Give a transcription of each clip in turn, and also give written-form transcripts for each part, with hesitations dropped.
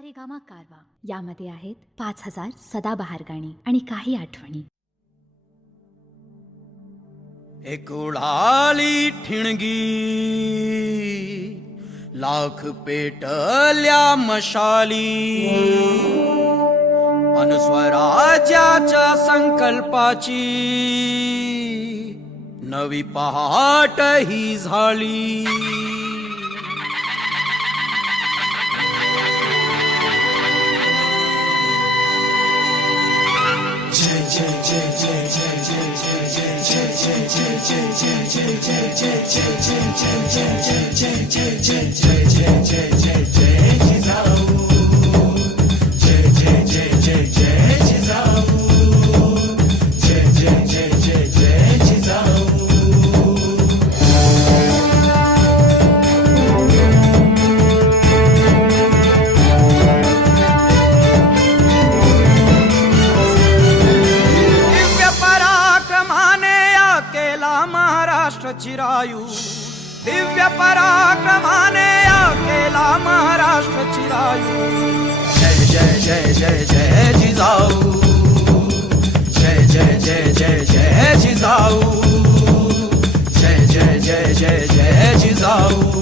सारेगामा कारवा यामध्ये आहेत 5000 सदाबहार गाणी आणि काही आठवणी. एक उडाली ठिणगी लाख पेटल्या मशाली अनुस्वराज्याच्या संकल्पाची नवी पहाट ही झाली. चिरायू दिव्य पराक्रमाने केला महाराष्ट्र चिरायू. जय जय जय जय जय जिजाऊ, जय जय जय जय जय जिजाऊ, जय जय जय जय जय जिजाऊ.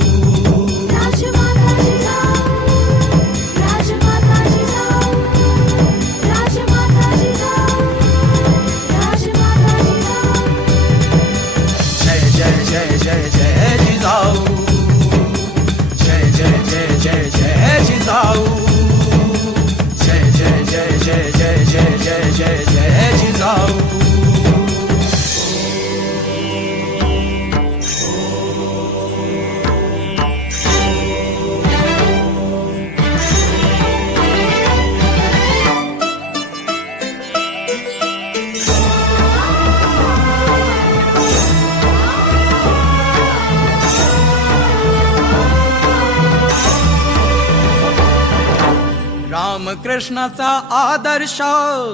रामकृष्णाचा आदर्श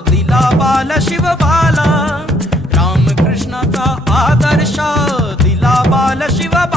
दिला बाल शिवबाला, रामकृष्णाचा आदर्श दिला बाल शिवबाला.